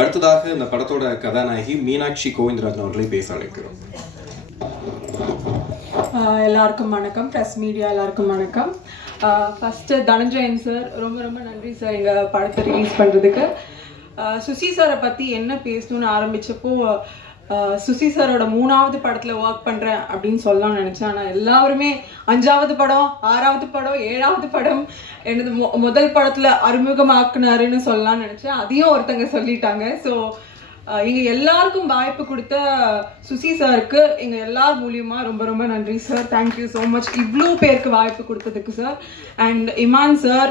அடுத்ததாக இந்த படத்தோட கதாநாயகி மீனாட்சி கோவிந்தராஜன் அவர்களை பேச அழைக்கிறோம். எல்லாருக்கும் வணக்கம், ப்ரெஸ் மீடியா எல்லாருக்கும் வணக்கம். ஃபஸ்ட்டு தனஞ்சயன் சார் ரொம்ப ரொம்ப நன்றி சார் எங்கள் படத்தை ரிலீஸ் பண்ணுறதுக்கு. சுசி சாரை பற்றி என்ன பேசணும்னு ஆரம்பித்தப்போ சுசி சாரோட 3வது படத்தில் ஒர்க் பண்ணுறேன் அப்படின்னு சொல்லலாம்னு நினச்சேன். ஆனால் எல்லாருமே 5வது படம், 6வது படம், 7வது படம் எனது முதல் படத்தில் அறிமுகமாக்குனாருன்னு சொல்லலாம்னு நினச்சேன். அதையும் ஒருத்தங்க சொல்லிட்டாங்க. ஸோ எங்கள் எல்லாருக்கும் வாய்ப்பு கொடுத்த சுசி சாருக்கு எங்கள் எல்லார் மூலியமாக ரொம்ப ரொம்ப நன்றி சார். தேங்க்யூ ஸோ மச் இவ்வளோ பேருக்கு வாய்ப்பு கொடுத்ததுக்கு sir. And Imman sir,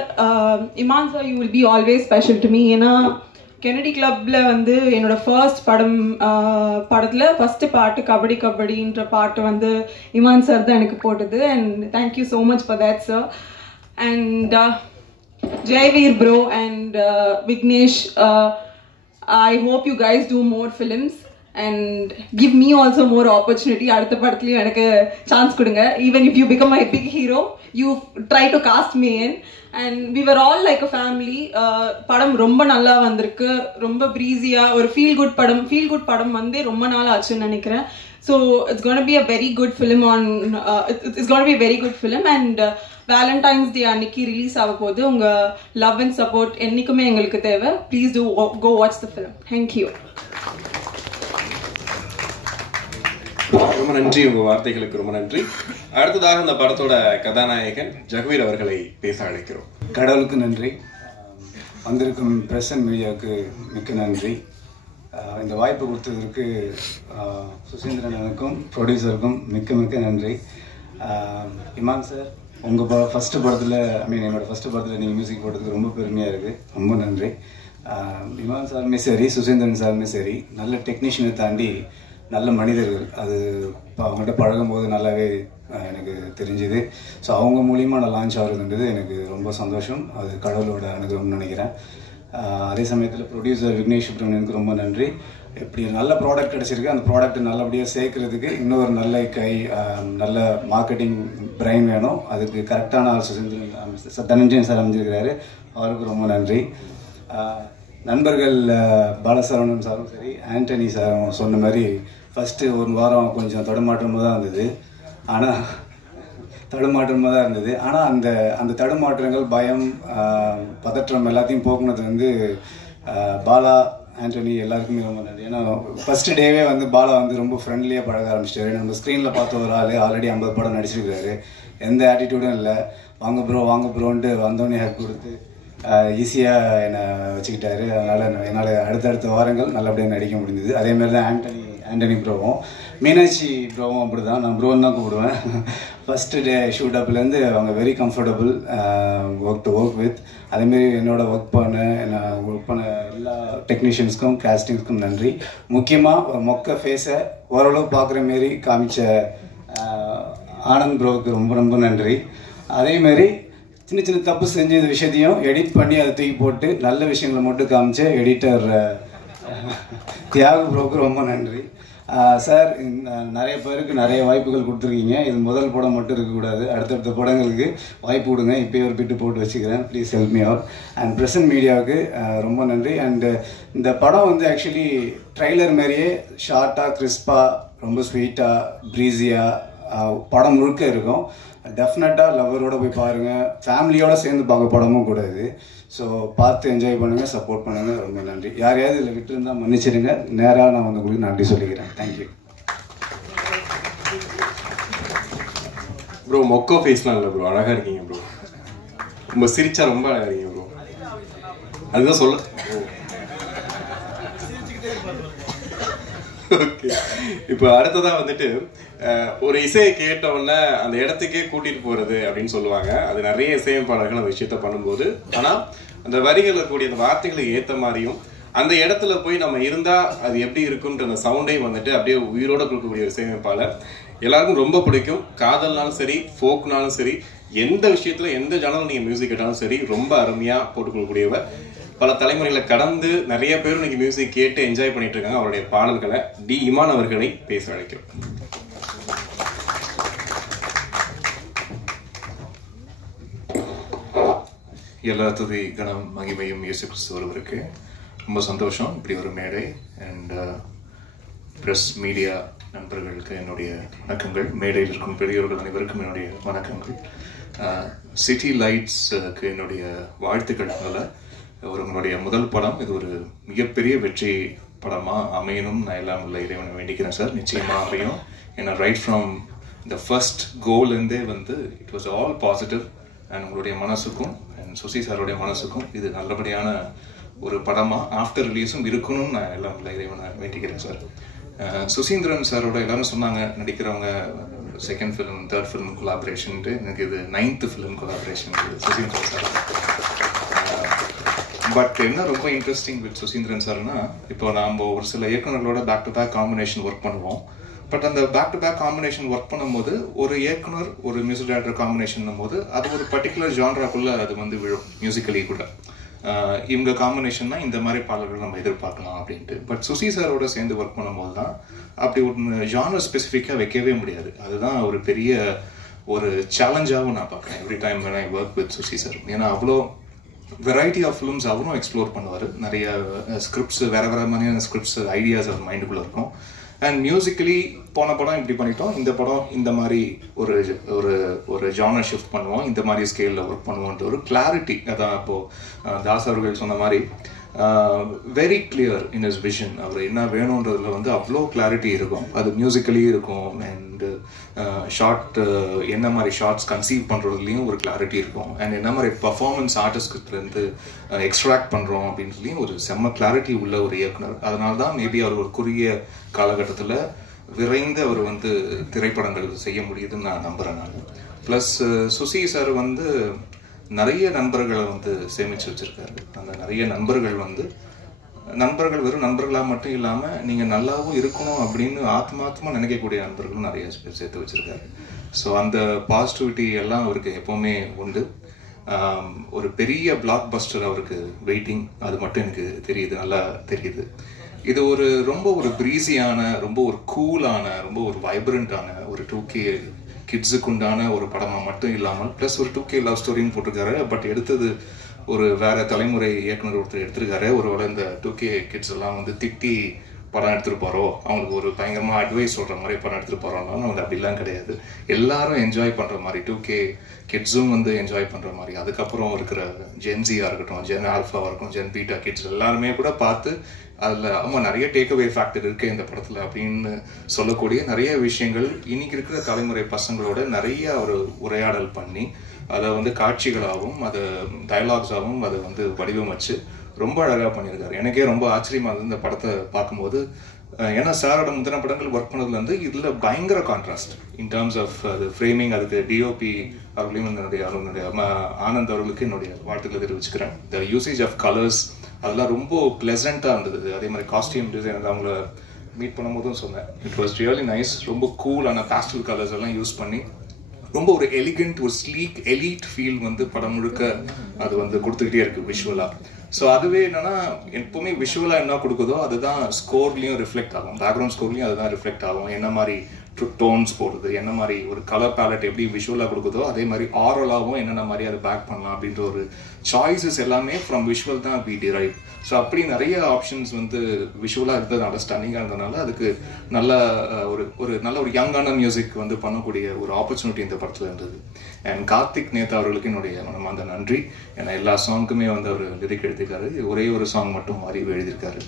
you will be always special to me. ஏன்னா கெனடி கிளப்பில் வந்து என்னோட படத்தில் ஃபஸ்ட்டு பாட்டு கபடி கபடின்ற பாட்டு வந்து இமான் சார் தான் எனக்கு போட்டது. And thank you so much for that sir. And Jayaveer bro and Vignesh, I hope you guys do more films and give me also more opportunity. அடுத்த படத்துலயும் எனக்கு சான்ஸ் கொடுங்க. Even if you become my big hero, you try to cast me in. And we were all like a family. படம் ரொம்ப நல்லா வந்திருக்கு, ரொம்ப பிரீஸியா ஒரு ஃபீல் குட் படம் வந்து ரொம்ப நாள் ஆச்சுன்னு நினைக்கிறேன். So it's going to be a very good film it's going to be a very good film. And Valentine's Day அன்னைக்கு ரிலீஸ் ஆக போகுது. உங்க லவ் அண்ட் சப்போர்ட் என்னைக்குமே எங்களுக்கு தேவை. Please do go watch the film. Thank you. ரொம்ப நன்றி, உங்க வார்த்தைகளுக்கு ரொம்ப நன்றி. அடுத்ததாக இந்த படத்தோட கதாநாயகன் ஜகவீர் அவர்களை பேச அழைக்கிறோம். கடவுளுக்கு நன்றி, வந்திருக்கும் பிரஸ் அண்ட் மீடியாவுக்கு மிக்க நன்றி. இந்த வாய்ப்பு கொடுத்ததற்கு சுசீந்திரனுக்கும் ப்ரொடியூசருக்கும் மிக்க மிக்க நன்றி. இமான் சார், உங்கள் ஃபஸ்ட்டு படத்தில் என்னோடய ஃபஸ்ட்டு படத்தில் நீங்கள் மியூசிக் போட்டதுக்கு ரொம்ப பெருமையாக இருக்குது. ரொம்ப நன்றி. இமான் சாருமே சரி, சுசீந்திரன் சாருமே சரி, நல்ல டெக்னீஷியனை தாண்டி நல்ல மனிதர்கள். அது அவங்கள்ட்ட பழகும் போது நல்லாவே எனக்கு தெரிஞ்சுது. ஸோ அவங்க மூலியமாக நான் லான்ச் ஆகுதுன்றது எனக்கு ரொம்ப சந்தோஷம். அது கடவுளோட அனுகிரகம்னு நினைக்கிறேன். அதே சமயத்தில் ப்ரொடியூசர் விக்னேஷ் சுப்ரமணியனுக்கு ரொம்ப நன்றி. எப்படி நல்ல ப்ராடக்ட் கிடச்சிருக்கு, அந்த ப்ராடக்ட் நல்லபடியாக சேர்க்கறதுக்கு இன்னொரு நல்ல நல்ல மார்க்கெட்டிங் பிரைன் வேணும். அதுக்கு கரெக்டான ஆள் சுசீந்திரன் தனஞ்சயன் சார் அமைஞ்சிருக்கிறாரு. அவருக்கு ரொம்ப நன்றி. நண்பர்கள் பாலசரவணன் சாரும் சரி, ஆண்டனி சாரும் சொன்ன மாதிரி ஃபஸ்ட்டு ஒரு வாரம் கொஞ்சம் தடுமாற்றமாக தான் இருந்தது. ஆனால் அந்த தடுமாற்றங்கள், பயம், பதற்றம் எல்லாத்தையும் போக்குனது வந்து பாலா, ஆண்டனி எல்லாருக்குமே ரொம்ப நன்றி. ஏன்னா ஃபஸ்ட்டு டேவே வந்து பாலா வந்து ரொம்ப ஃப்ரெண்ட்லியாக பழக ஆரம்பிச்சிட்டாரு. நம்ம ஸ்க்ரீனில் பார்த்த ஒரு ஆள் ஆல்ரெடி 50 படம் நடிச்சிருக்கிறாரு. எந்த ஆட்டிடியூடும் இல்லை. வாங்க ப்ரோன்ட்டு வந்தோடனே ஹேக் கொடுத்து ஈஸியாக என்னை வச்சுக்கிட்டாரு. அதனால் என்னால் அடுத்தடுத்த வாரங்கள் நல்லபடியாக நடிக்க முடிஞ்சது. அதேமாதிரி தான் ஆண்டனி ப்ரோவும், மீனாட்சி ப்ரோவும் அப்படி தான். நான் ப்ரோன்னு தான் கூப்பிடுவேன். ஃபஸ்ட்டு டே ஷூட் அப்லேருந்து அவங்க வெரி கம்ஃபர்டபுள் ஒர்க் வித். அதேமாரி என்னோட ஒர்க் பண்ண எல்லா டெக்னீஷியன்ஸ்க்கும் கேஸ்டிங்ஸ்க்கும் நன்றி. முக்கியமாக ஒரு மொக்க ஃபேஸை ஓரளவு பார்க்குற மாரி காமிச்ச ஆனந்த் ப்ரோவுக்கு ரொம்ப ரொம்ப நன்றி. அதேமாரி சின்ன சின்ன தப்பு செஞ்ச விஷயத்தையும் எடிட் பண்ணி அதை தூக்கி போட்டு நல்ல விஷயங்களை மட்டும் காமிச்ச எடிட்டர் தியாகு ப்ரோவுக்கு ரொம்ப நன்றி. சார், நிறைய பேருக்கு நிறைய வாய்ப்புகள் கொடுத்துருக்கீங்க. இது முதல் படம் மட்டும் இருக்கக்கூடாது. அடுத்தடுத்த படங்களுக்கு வாய்ப்பு கொடுங்க. இப்போயே ஒரு பிட்டு போட்டு வச்சுக்கிறேன். Please help me out. And present மீடியாவுக்கு ரொம்ப நன்றி. அண்டு இந்த படம் வந்து ஆக்சுவலி ட்ரைலர் மாதிரியே ஷார்ட்டாக, கிறிஸ்பாக, ரொம்ப ஸ்வீட்டாக, ப்ரீஸியாக படம் முழுக்க இருக்கும். டெஃபினட்டாக லவரோட போய் பாருங்கள். ஃபேமிலியோடு சேர்ந்து பார்க்க படமும் கூடாது. ஸோ பார்த்து என்ஜாய் பண்ணுங்கள், சப்போர்ட் பண்ணுங்கள். ரொம்ப நன்றி. யாரையாவது இதில் விட்டுருந்தால் மன்னிச்சிடுங்க. நேராக நான் வந்து உங்களுக்கு நன்றி சொல்லிக்கிறேன். தேங்க்யூ. ப்ரோ, மொக்கோ ஃபேஸ்லாம் இல்லை ப்ரோ, அழகாக இருக்கீங்க ப்ரோ. ரொம்ப சிரிச்சா ரொம்ப அழகாக இருக்கீங்க ப்ரோ. அதுதான் சொல்ல. ஓகே, இப்போ அடுத்ததான் வந்துட்டு ஒரு இசையை கேட்டவுடனே அந்த இடத்துக்கே கூட்டிட்டு போறது அப்படின்னு சொல்லுவாங்க. அது நிறைய இசையமைப்பாளர்கள் அந்த விஷயத்த பண்ணும்போது, ஆனா அந்த வரிகள் இருக்கக்கூடிய அந்த வார்த்தைகளுக்கு ஏற்ற மாதிரியும் அந்த இடத்துல போய் நம்ம இருந்தா அது எப்படி இருக்குன்ற அந்த சவுண்டையும் வந்துட்டு அப்படியே உயிரோட கொடுக்கக்கூடிய ஒரு இசையமைப்பாளர் எல்லாருக்கும் ரொம்ப பிடிக்கும். காதல்னாலும் சரி, ஃபோக்னாலும் சரி, எந்த விஷயத்துல எந்த ஜானல் நீங்க மியூசிக் கேட்டாலும் சரி, ரொம்ப அருமையா போட்டுக் கொடுக்கக்கூடியவர். பல தலைமுறைகளை கடந்து நிறைய பேர் இன்னைக்கு மியூசிக் கேட்டு என்ஜாய் பண்ணிட்டு இருக்காங்க. அவருடைய பாடல்களை டி இமான் அவர்களை பேச அழைக்கிறோம். எல்லா துதி கணம் மகிமையும் இயேசு கிறிஸ்து ஒருவருக்கு. ரொம்ப சந்தோஷம் இப்படி ஒரு மேடை. அண்ட் ப்ரெஸ் மீடியா நண்பர்களுக்கு என்னுடைய வணக்கங்கள். மேடையில் இருக்கும் பெரியவர்கள் அனைவருக்கும் என்னுடைய வணக்கங்கள். சிட்டி லைட்ஸுக்கு என்னுடைய வாழ்த்துக்கள். உங்களுடைய முதல் படம் இது ஒரு மிகப்பெரிய வெற்றி படமாக அமையணும் நான் எல்லாம் உள்ள இறைவனை வேண்டிக்கிறேன் சார். நிச்சயமாக அமையும். ஏன்னா ரைட் ஃப்ரம் த ஃபர்ஸ்ட் கோல்லேருந்தே வந்து it was all positive. And உங்களுடைய மனசுக்கும் அண்ட் சுசி சாருடைய மனசுக்கும் இது நல்லபடியான ஒரு படமாக ஆஃப்டர் ரிலீஸும் இருக்கணும்னு நான் எல்லாம் உள்ள இறைவனை வேண்டிக்கிறேன் சார். சுசீந்திரன் சாரோட எல்லாரும் சொன்னாங்க நடிக்கிறவங்க செகண்ட் ஃபிலிம் தேர்ட் ஃபிலிம் கொலாபரேஷன்ட்டு. எனக்கு இது 9th film collaboration Suseenthiran sir. But என்ன ரொம்ப இன்ட்ரெஸ்டிங் வித் சுசீந்திரன் சார்னா, இப்போ நாம் ஒரு சில இயக்குநர்களோட back to back combination work பண்ணுவோம். பட் அந்த back to back combination work பண்ணும்போது ஒரு இயக்குனர் ஒரு மியூசிக் டைரக்டர் காம்பினேஷன் போது அது ஒரு பர்டிகுலர் ஜான்ராக்குள்ள அது வந்து விழும். மியூசிக்கலி கூட இவங்க காம்பினேஷன்னா இந்த மாதிரி பாடல்கள் நம்ம எதிர்பார்க்கலாம் அப்படின்ட்டு. பட் சுசி சாரோட சேர்ந்து ஒர்க் பண்ணும்போது தான் அப்படி ஒன்று ஜானர் ஸ்பெசிஃபிக்காக வைக்கவே முடியாது. அதுதான் ஒரு பெரிய ஒரு சேலஞ்சாகவும் நான் பார்க்குறேன் every time when I work with Susi sir. ஏன்னா அவ்வளோ வெரைட்டி ஆஃப் ஃபிலிம்ஸ் அவரும் எக்ஸ்ப்ளோர் பண்ணுவார். நிறைய ஸ்கிரிப்ட்ஸ் வேற மாதிரியான ஸ்கிரிப்ட்ஸ் ஐடியாஸ் அவர் மைண்டுக்குள்ளே இருக்கும். அண்ட் மியூசிக்கலி போன படம் இப்படி பண்ணிட்டோம், இந்த படம் இந்த மாதிரி ஒரு ஒரு ஒரு ஜானர் ஷிஃப்ட் பண்ணுவோம், இந்த மாதிரி ஸ்கேலில் ஒர்க் பண்ணுவோன்ற ஒரு கிளாரிட்டி. அதான் இப்போது தாஸ் அவர்கள் சொன்ன மாதிரி very clear in his vision. அவர் என்ன வேணுன்றதுல வந்து அவ்வளோ கிளாரிட்டி இருக்கும். அது மியூசிக்கலி இருக்கும். அண்ட் ஷார்ட் என்ன மாதிரி ஷார்ட்ஸ் கன்சீவ் பண்ணுறதுலையும் ஒரு கிளாரிட்டி இருக்கும். அண்ட் என்ன மாதிரி பர்ஃபார்மன்ஸ் ஆர்டிஸ்ட்லேருந்து எக்ஸ்ட்ராக்ட் பண்ணுறோம் அப்படின்னு சொல்லி ஒரு செம்ம கிளாரிட்டி உள்ள ஒரு இயக்குனர். அதனால தான் மேபி அவர் ஒரு குறுகிய காலகட்டத்தில் விரைந்து அவர் வந்து திரைப்படங்கள் செய்ய முடியுதுன்னு நான் நம்புகிறேன். நான் ப்ளஸ் சுசி சார் வந்து நிறைய நண்பர்களை வந்து சேமித்து வச்சுருக்காரு. அந்த நிறைய நண்பர்கள் வந்து வெறும் நண்பர்களாக மட்டும் இல்லாமல் நீங்கள் நல்லாவும் இருக்கணும் அப்படின்னு ஆத்மார்த்தமாக நினைக்கக்கூடிய நண்பர்களும் நிறைய பேர் சேர்த்து வச்சுருக்காரு. ஸோ அந்த பாசிட்டிவிட்டி எல்லாம் அவருக்கு எப்போவுமே உண்டு. ஒரு பெரிய பிளாக் பஸ்டர் அவருக்கு வெயிட்டிங், அது மட்டும் எனக்கு தெரியுது, நல்லா தெரியுது. இது ஒரு ரொம்ப ஒரு ப்ரீஸியான, ரொம்ப ஒரு கூலான, ரொம்ப ஒரு வைப்ரண்டான ஒரு 2K கிட்ஸுக்கு உண்டான ஒரு படமாக மட்டும் இல்லாமல் ப்ளஸ் ஒரு 2K லவ் ஸ்டோரின்னு போட்டிருக்காரு. பட் எடுத்தது ஒரு வேற தலைமுறை இயக்குனர் ஒருத்தர் எடுத்திருக்காரு. ஒருவேளை இந்த 2K கிட்ஸ் எல்லாம் வந்து திட்டி படம் எடுத்துகிட்டு போகிறோம், அவங்களுக்கு ஒரு பயங்கரமாக அட்வைஸ் சொல்கிற மாதிரி படம் எடுத்துகிட்டு போகிறோம்னாலும் வந்து அப்படிலாம் கிடையாது. எல்லாரும் என்ஜாய் பண்ணுற மாதிரி 2K கிட்ஸும் வந்து என்ஜாய் பண்ணுற மாதிரி. அதுக்கப்புறம் இருக்கிற ஜென்சியாக இருக்கட்டும், ஜென் ஆல்ஃபாவாக இருக்கட்டும், ஜென் பீட்டா கிட்ஸ் எல்லாருமே கூட பார்த்து அதில் ஆமாம் நிறைய டேக்அவே ஃபேக்டர் இருக்குது இந்த படத்தில் அப்படின்னு சொல்லக்கூடிய நிறைய விஷயங்கள் இன்னைக்கு இருக்கிற தலைமுறை பசங்களோட நிறைய ஒரு உரையாடல் பண்ணி அதை வந்து காட்சிகளாகவும் அதை டயலாக்ஸாகவும் அதை வந்து வடிவமைச்சு ரொம்ப அழகாக பண்ணியிருக்காரு. எனக்கே ரொம்ப ஆச்சரியமாக இருந்தது இந்த படத்தை பார்க்கும்போது. ஏன்னா சாரோட முந்தின படங்கள் ஒர்க் பண்ணதுலேருந்து இதில் பயங்கர கான்ட்ராஸ்ட் இன் டேர்ம்ஸ் ஆஃப் அது ஃப்ரேமிங். அதுக்கு டிஓபி அவர்களையும் என்னுடைய ஆனந்த் அவர்களுக்கு என்னுடைய வாழ்த்துக்களை தெரிவிச்சுக்கிறேன். த யூசேஜ் ஆஃப் கலர்ஸ் அதெல்லாம் ரொம்ப ப்ளசண்ட்டாக இருந்தது. அதே மாதிரி காஸ்டியூம் டிசைனர் அவங்கள மீட் பண்ணும்போதும் சொன்னேன், இட் வாஸ் ரியலி நைஸ். ரொம்ப கூலான பேஸ்டல் கலர்ஸ் எல்லாம் யூஸ் பண்ணி ரொம்ப ஒரு எலிகண்ட், ஒரு ஸ்லீக் எலீட் ஃபீல் வந்து படம் முழுக்க அது வந்து கொடுத்துக்கிட்டே இருக்குது விஷுவலாக. ஸோ அதுவே என்னன்னா எப்போவுமே விஷுவலாக என்ன கொடுக்குதோ அதுதான் ஸ்கோர்லேயும் ரிஃப்ளெக்ட் ஆகும், பேக்ரவுண்ட் ஸ்கோர்லேயும் அதுதான் ரிஃப்ளெக்ட் ஆகும். என்ன மாதிரி டோன்ஸ் போடுறது, என்ன மாதிரி ஒரு கலர் பேலட் எப்படி விஷுவலாக கொடுக்குதோ அதே மாதிரி ஆரலாகவும் என்னென்ன மாதிரி அதை பேக் பண்ணலாம் அப்படின்ற ஒரு சாய்ஸஸ் எல்லாமே ஃப்ரம் விஷுவல் தான் வி டிரைவ். ஸோ அப்படி நிறைய ஆப்ஷன்ஸ் வந்து விஷுவலாக இருந்ததுனால ஸ்டன்னிங்காக இருந்ததுனால அதுக்கு நல்ல ஒரு நல்ல ஒரு யங்கான மியூசிக் வந்து பண்ணக்கூடிய ஒரு ஆப்பர்ச்சுனிட்டி இந்த படத்தில் இருந்தது. அண்ட் கார்த்திக் நேதா அவர்களுக்கு என்னுடைய மனமார்ந்த நன்றி. ஏன்னா எல்லா சாங்குமே வந்து அவர் லிரிக் எழுதியிருக்காரு. ஒரே ஒரு சாங் மட்டும் மாறி எழுதியிருக்காரு.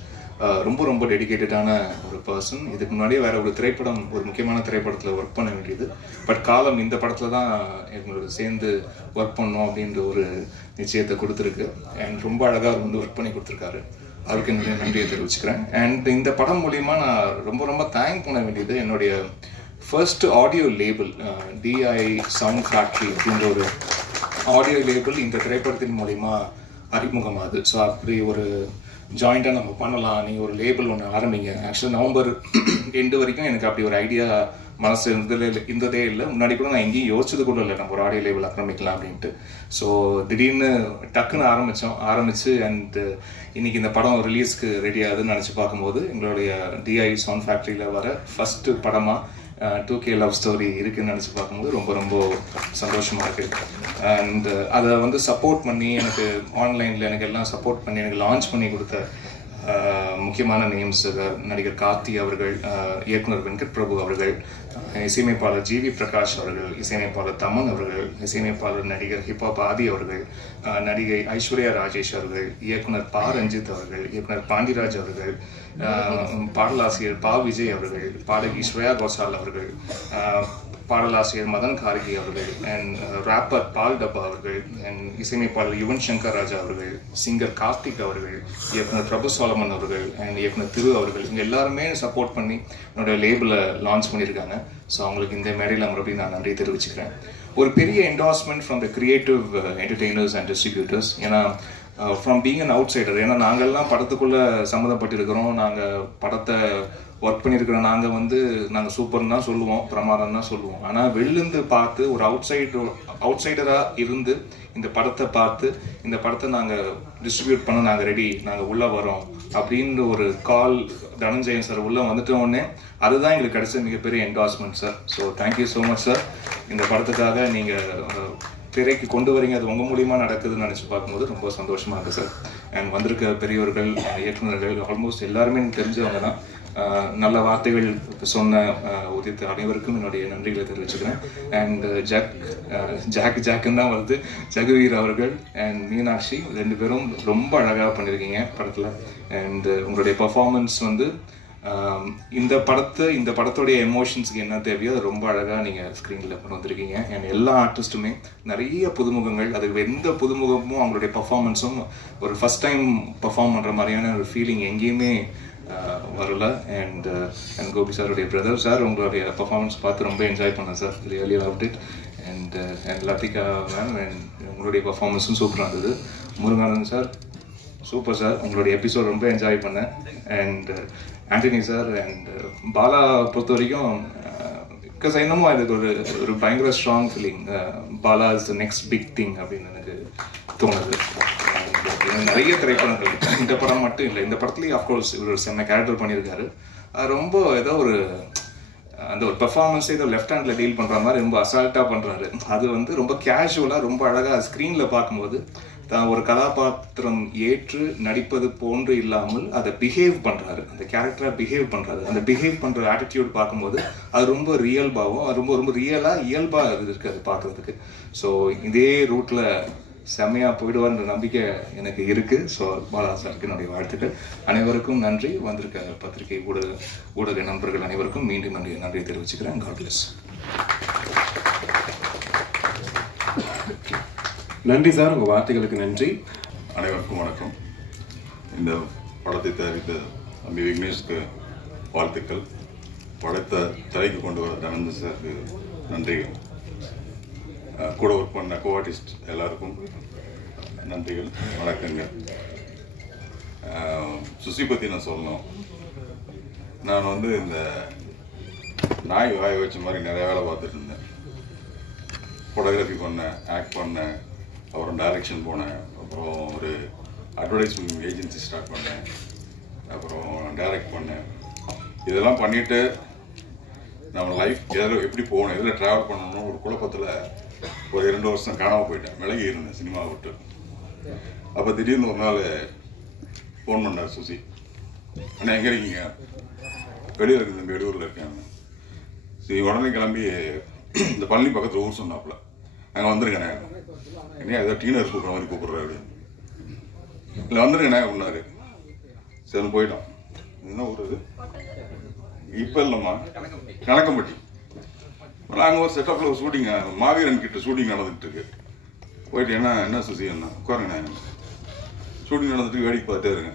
ரொம்ப ரொம்ப டெடிக்கேட்டடான ஒரு பர்சன். இதுக்கு முன்னாடியே வேற ஒரு திரைப்படம், ஒரு முக்கியமான திரைப்படத்தில் ஒர்க் பண்ண வேண்டியது. பட் காலம் இந்த படத்தில் தான் எங்களோட சேர்ந்து ஒர்க் பண்ணோம் அப்படின்ற ஒரு நிச்சயத்தை கொடுத்துருக்கு. அண்ட் ரொம்ப அழகாக வந்து ஒர்க் பண்ணி கொடுத்துருக்காரு. அவருக்கு என்னுடைய நன்றியை தெரிவிச்சுக்கிறேன். அண்ட் இந்த படம் மூலிமா நான் ரொம்ப ரொம்ப தேங்க் பண்ண வேண்டியது என்னுடைய first audio label DI sound factory அப்படின்ற ஒரு ஆடியோ லேபிள் இந்த திரைப்படத்தின் மூலிமா அறிமுகமாகுது. ஸோ அப்படி ஒரு ஜாயிண்டாக நம்ம பண்ணலாம், நீங்கள் ஒரு லேபிள் ஒன்று ஆரம்பிங்க. ஆக்சுவலாக நவம்பர் எண்டு வரைக்கும் எனக்கு அப்படி ஒரு ஐடியா மனசு இருந்ததே இல்லை. முன்னாடி கூட நான் எங்கேயும் யோசிச்சது கூட இல்லை நம்ம ஒரு ஆடியோ லேபிள் ஆரம்பிக்கலாம் அப்படின்ட்டு. ஸோ திடீர்னு டக்குன்னு ஆரம்பிச்சு அண்ட் இன்னைக்கு இந்த படம் ரிலீஸ்க்கு ரெடி ஆகுதுன்னு நினச்சி பார்க்கும்போது எங்களுடைய DI சவுண்ட் ஃபேக்ட்ரியில் வர ஃபஸ்ட்டு படமாக 2K லவ் ஸ்டோரி இருக்குன்னு நினச்சி பார்க்கும்போது ரொம்ப ரொம்ப சந்தோஷமாக இருக்குது. அண்ட் அதை வந்து சப்போர்ட் பண்ணி எனக்கு ஆன்லைனில் எனக்கு எல்லாம் சப்போர்ட் பண்ணி எனக்கு லான்ச் பண்ணி கொடுத்த முக்கியமான நேம்ஸ் நடிகர் கார்த்தி அவர்கள், இயக்குனர் வெங்கட் பிரபு அவர்கள், இசையமைப்பாளர் ஜிவி பிரகாஷ் அவர்கள், இசையமைப்பாளர் தமன் அவர்கள், இசையமைப்பாளர் நடிகர் ஹிப்ஹாப் ஆதி அவர்கள், நடிகை ஐஸ்வர்யா ராஜேஷ் அவர்கள், இயக்குனர் பா ரஞ்சித் அவர்கள், இயக்குனர் பாண்டிராஜ் அவர்கள், பாடலாசிரியர் பா விஜய் அவர்கள், பாடகி ஸ்ரேயா கோஷால் அவர்கள், பாடலாசிரியர் மதன் கார்கி அவர்கள், அண்ட் ராப்பர் பால் டப்பா அவர்கள், அண்ட் இசையமைப்பாளர் யுவன் சங்கர் ராஜா அவர்கள், சிங்கர் கார்த்திக் அவர்கள், இயக்குனர் பிரபு சோலமன் அவர்கள், அண்ட் இயக்குனர் திரு அவர்கள், இவங்க எல்லாருமே சப்போர்ட் பண்ணி என்னோட லேபிளை லான்ச் பண்ணியிருக்காங்க. ஸோ அவங்களுக்கு இந்த மேடையில் மறுபடியும் நான் நன்றி தெரிவிச்சுக்கிறேன். ஒரு பெரிய endorsement from the creative entertainers and distributors. ஏன்னா from being an outsider, ஏன்னா நாங்கள்லாம் படத்துக்குள்ளே சம்மந்தப்பட்டிருக்கிறோம், நாங்கள் படத்தை ஒர்க் பண்ணியிருக்கிறோம், நாங்கள் சூப்பர்னு தான் சொல்லுவோம், பிரமாதம் தான் சொல்லுவோம். ஆனால் வெளிலேருந்து பார்த்து ஒரு அவுட் சைடராக இருந்து இந்த படத்தை பார்த்து இந்த படத்தை நாங்கள் டிஸ்ட்ரிபியூட் பண்ண நாங்கள் ரெடி, நாங்கள் உள்ளே வரோம் அப்படின்ற ஒரு கால் தனஞ்சயன் சார் உள்ளே வந்துட்டோடனே அதுதான் எங்களுக்கு கிடைச்ச மிகப்பெரிய endorsement sir. So thank you so much sir. இந்த படத்துக்காக நீங்கள் திரைக்கு கொண்டு வரீங்க, அது உங்கள் மூலியமாக நடக்குதுன்னு நினச்சி பார்க்கும்போது ரொம்ப சந்தோஷமாக இருக்குது சார். அண்ட் வந்திருக்க பெரியவர்கள், இயக்குநர்கள், ஆல்மோஸ்ட் எல்லாருமே எனக்கு தெரிஞ்சவங்க தான். நல்ல வார்த்தைகள் சொன்ன உதித்த அனைவருக்கும் என்னுடைய நன்றிகளை தெரிவிச்சுக்கிறேன். அண்ட் ஜாக்குன்னு தான் வருது, ஜெகவீர் அவர்கள் அண்ட் மீனாட்சி 2 பேரும் ரொம்ப அழகாக பண்ணியிருக்கீங்க படத்தில். அண்ட் உங்களுடைய பர்ஃபார்மன்ஸ் இந்த படத்துடைய எமோஷன்ஸ்க்கு என்ன தேவையோ அது ரொம்ப அழகாக நீங்கள் ஸ்க்ரீனில் கொண்டு வந்திருக்கீங்க. அண்ட் எல்லா ஆர்டிஸ்ட்டுமே நிறைய புதுமுகங்கள், அதுக்கு எந்த புதுமுகமும் அவங்களுடைய பர்ஃபார்மன்ஸும் ஒரு ஃபஸ்ட் டைம் பர்ஃபார்ம் பண்ணுற மாதிரியான ஒரு ஃபீலிங் எங்கேயுமே வரல. அண்ட் கோபி சாருடைய பிரதர் சார், உங்களுடைய பர்ஃபார்மன்ஸ் பார்த்து ரொம்ப என்ஜாய் பண்ணேன் sir, really loved it. And Lathika ma'am, and உங்களுடைய பர்ஃபார்மன்ஸும் சூப்பராக இருந்தது. முருகானந்த் சார் சூப்பர் சார், உங்களுடைய எபிசோட் ரொம்ப என்ஜாய் பண்ணேன். And Antony sir and Bala பொறுத்த வரைக்கும் பிகாஸ் என்னமோ எனக்கு ஒரு பயங்கர strong feeling, Bala is the next big thing அப்படின்னு எனக்கு தோணுது. நிறைய திரைப்படங்கள், இந்த படம் மட்டும் இல்லை, இந்த படத்துலேயும் அஃப்கோர்ஸ் இவர் ஒரு செம்ம கேரக்டர் பண்ணியிருக்காரு. ரொம்ப ஏதோ அந்த ஒரு பெர்ஃபார்மன்ஸை ஏதோ லெஃப்ட் ஹேண்டில் டீல் பண்ணுற மாதிரி ரொம்ப அசால்ட்டாக பண்ணுறாரு. அது ரொம்ப கேஷுவலாக ரொம்ப அழகாக ஸ்க்ரீனில் பார்க்கும்போது தான் ஒரு கதாபாத்திரம் ஏற்று நடிப்பது போன்று இல்லாமல் அதை பிஹேவ் பண்ணுறாரு, அந்த கேரக்டராக பிஹேவ் பண்ணுறாரு. அந்த பிஹேவ் பண்ணுற ஆட்டிடியூட் பார்க்கும்போது அது ரொம்ப ரியல்பாகவும் அது ரொம்ப ரியலாக இயல்பாக இருக்குது அது பார்க்குறதுக்கு. ஸோ இதே ரூட்டில் செம்மையாக போயிடுவார்ன்ற நம்பிக்கை எனக்கு இருக்குது. ஸோ பாலா சாருக்கு என்னுடைய வாழ்த்துக்கள். அனைவருக்கும் நன்றி. வந்திருக்க பத்திரிகை ஊடக நண்பர்கள் அனைவருக்கும் மீண்டும் நன்றி தெரிவிச்சுக்கிறேன். God plus. நன்றி சார், உங்கள் வார்த்தைகளுக்கு நன்றி. அனைவருக்கும் வணக்கம். இந்த படத்தை தயாரித்த தம்பி விக்னேஷ்க்கு வாழ்த்துக்கள். படத்தை திரைக்கு கொண்டு வர தனஞ்சன் சாருக்கு நன்றிகள். கூட ஒர்க் பண்ண கோஆர்டிஸ்ட் எல்லாருக்கும் நன்றிகள், வணக்கங்கள். சுசி பற்றி நான் சொல்லணும். நான் இந்த நாய் வாய வச்ச மாதிரி நிறைய வேலை பார்த்துட்டு இருந்தேன். ஃபோட்டோகிராஃபி பண்ணேன், ஆக்ட் பண்ணேன், அப்புறம் டைரக்ஷன் போனேன், அப்புறம் ஒரு அட்வர்டைஸ்மெண்ட் ஏஜென்சி ஸ்டார்ட் பண்ணேன், அப்புறம் டைரக்ட் பண்ணேன். இதெல்லாம் பண்ணிவிட்டு நம்ம லைஃப் எப்படி போகணும், எதில் ட்ராவல் பண்ணணும் ஒரு குழப்பத்தில் ஒரு 2 வருஷம் காணாமல் போயிட்டேன். விலகி இருந்தேன் சினிமாவை விட்டு. அப்போ திடீர்னு ஒரு நாள் ஃபோன் பண்ணார் சுசி, அண்ணா எங்கே இருக்கீங்க? வெளியூர் இருக்குது, வெளியூரில் இருக்கேன். சரி, உடனே கிளம்பி இந்த பழனி பக்கத்தில் ஊர் சொன்னாப்புல, அங்கே வந்துருக்கண்ணே. என்ன ஏதோ டீனர் கூப்பிட்ற மாதிரி கூப்பிட்றேன் அப்படின்னு. இல்லை வந்துருக்கண்ணே அப்படின்னாரு. சரி போயிட்டோம். என்ன ஊர் இது? இப்போ இல்லைம்மா, கணக்கம்பட்டி. அங்கே ஒரு செட்டப்பில் ஒரு ஷூட்டிங், மாவீரன் கிட்ட ஷூட்டிங் நடந்துகிட்டு இருக்கு. போயிட்டு என்ன சுசி என்ன உட்காருங்கண்ணே, ஷூட்டிங் நடந்துட்டு வேடிக்கை பார்த்துட்டே இருங்க.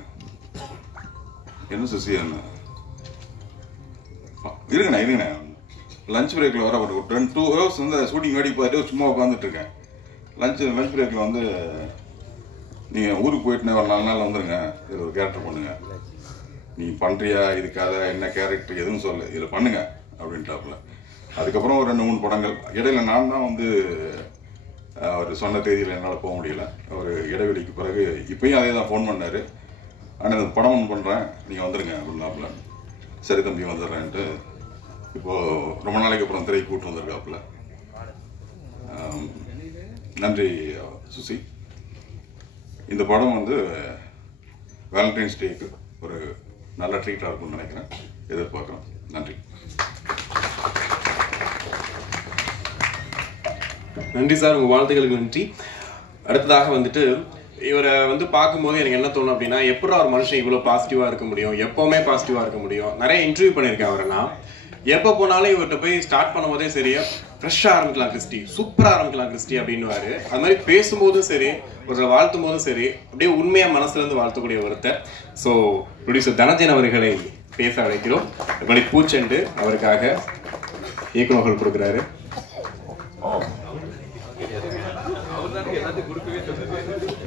என்ன சுசி என்ன இருங்கண்ணே லஞ்ச் பிரேக்கில் வர ஒரு 2 ஹவர்ஸ் ஷூட்டிங் வேடிக்கை பார்த்துட்டு சும்மா உட்காந்துட்டு இருக்கேன். லஞ்ச் பிரேக்கில் நீங்கள் ஊருக்கு போயிட்டுனே ஒரு 4 நாள் வந்துடுங்க, இதில் ஒரு கேரக்டர் பண்ணுங்க. நீ பண்ணுறியா, இதுக்காக என்ன கேரக்டர் எதுவும் சொல்லு, இதில் பண்ணுங்க அப்படின்ட்டாப்புல. அதுக்கப்புறம் ஒரு 2-3 படங்கள் இடையில நான் தான் அவர் சொன்ன தேதியில் என்னால் போக முடியல. ஒரு இடைவெளிக்கு பிறகு இப்பயும் அதே தான் ஃபோன் பண்ணார். ஆனால் இந்த படம் ஒன்று பண்ணுறேன், நீங்கள் வந்துடுங்க அப்படின்னாப்புல. சரி தம்பி வந்துடுறேன்ட்டு இப்போது ரொம்ப நாளைக்கு அப்புறம் திரைக்கு கூப்பிட்டு வந்திருக்காப்புல. நன்றி சுசி. இந்த படம் வேலண்டைன்ஸ் டேக்கு ஒரு நல்ல ட்ரீட்டாக இருக்கும்னு நினைக்கிறேன், எதிர்பார்க்குறோம். நன்றி. நன்றி சார், உங்கள் வாழ்த்துக்களுக்கு நன்றி. அடுத்ததாக வந்துட்டு இவரை வந்து பார்க்கும்போது எனக்கு என்ன தோணும் அப்படின்னா, எப்படி ஒரு மனுஷன் இவ்வளோ பாசிட்டிவாக இருக்க முடியும், எப்போவுமே பாசிட்டிவாக இருக்க முடியும். நிறைய இன்டர்வியூ பண்ணியிருக்கேன் அவரை நான். எப்போ போனாலும் இவர்கிட்ட போய் ஸ்டார்ட் பண்ணும்போதே சரி, ஃப்ரெஷ்ஷாக ஆரம்பிக்கலாம் கிறிஸ்டி, சூப்பராக ஆரம்பிக்கலாம் கிறிஸ்டி அப்படின்னுவாரு. அது மாதிரி பேசும்போதும் சரி, ஒரு வாழ்த்தும் போதும் சரி, அப்படியே உண்மையாக மனசுலேருந்து வாழ்த்தக்கூடிய ஒருத்தர். ஸோ ப்ரொடியூசர் தனஞ்சயன் அவர்களை பேச அழைக்கிறோம். இப்படி பூச்செண்டு அவருக்காக இயக்குநர்கள் கொடுக்குறாரு. அவர் தான் எல்லாத்தையும் கொடுக்கவே சொல்லுது.